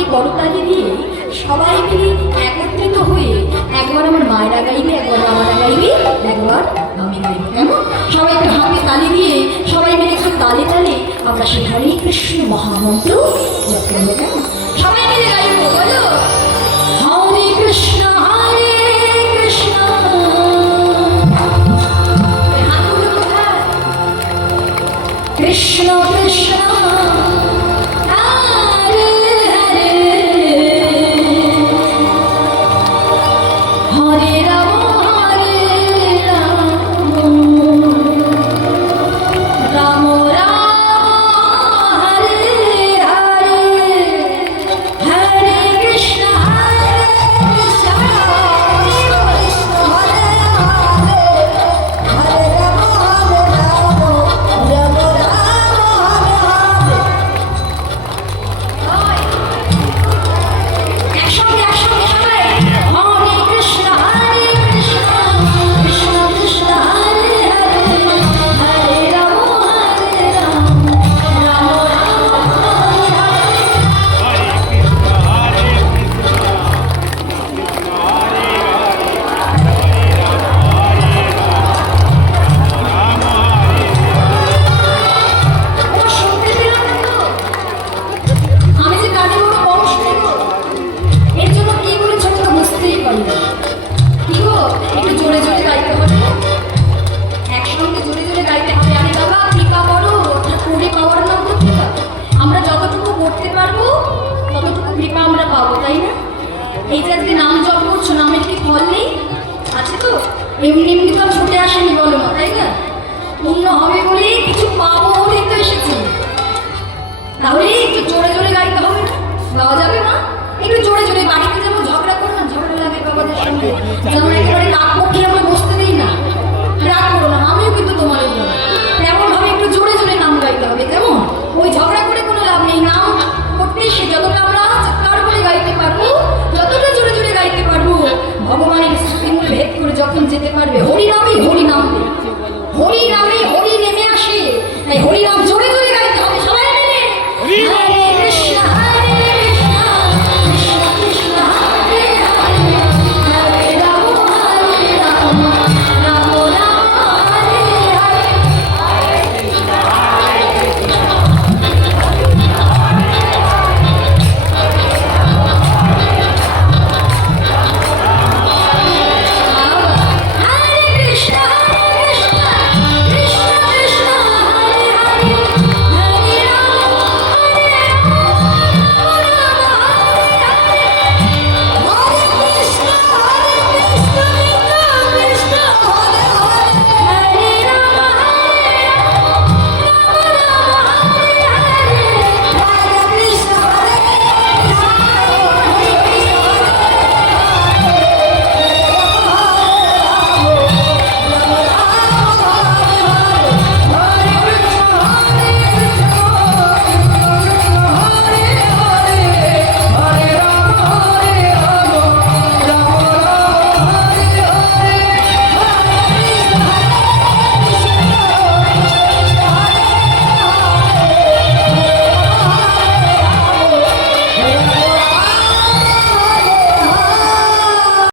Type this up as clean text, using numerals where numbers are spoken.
হাতে করতালি দিয়ে সবাই মিলে একত্রিত হয়ে একবার আমার মায়েরা গাইবে, একবার আমারা গাইবে, একবার আমি গাইবে। কেমন? সবাই একটু হাতে তালি দিয়ে সবাই মিলে একটু তালে তালে আমরা সেই হরে কৃষ্ণ মহামন্ত্র জপ করবো। কেমন? সবাই মিলে গাইবো, বলো হরে কৃষ্ণ হরে কৃষ্ণ। হাতগুলো কোথায়? কৃষ্ণ কৃষ্ণ হরে হরে, হরে রাম হরে রাম, রাম রাম হরে হরে, হরে কৃষ্ণ হরে কৃষ্ণ, কৃষ্ণ কৃষ্ণ হরে হরে, হরে রাম হরে রাম, রাম রাম হরে হরে। একসঙ্গে একসঙ্গে সবাই হরে কৃষ্ণ হরে কৃষ্ণ, কৃষ্ণ কৃষ্ণ হরে হরে, হরে রাম হরে রাম, রাম রাম হরে হরে। ও শুনতে পেলাম তো? আমি যে কানে বড় কম শুনবো, এর জন্য কি বলেছ আমি তো বুঝতেই পারি না। কি গো, একটু জোরে জোরে গাইতে হবে, একসঙ্গে জোরে জোরে গাইতে হবে। আরে বাবা কৃপা করো, করে পাওয়ার নাম তো কৃপা। আমরা যতটুকু করতে পারবো ততটুকু কৃপা আমরা পাবো, তাই না? এই যে আজকে নাম জপ করছো, নামের কি ফল নেই? আছে তো? এমনি এমনি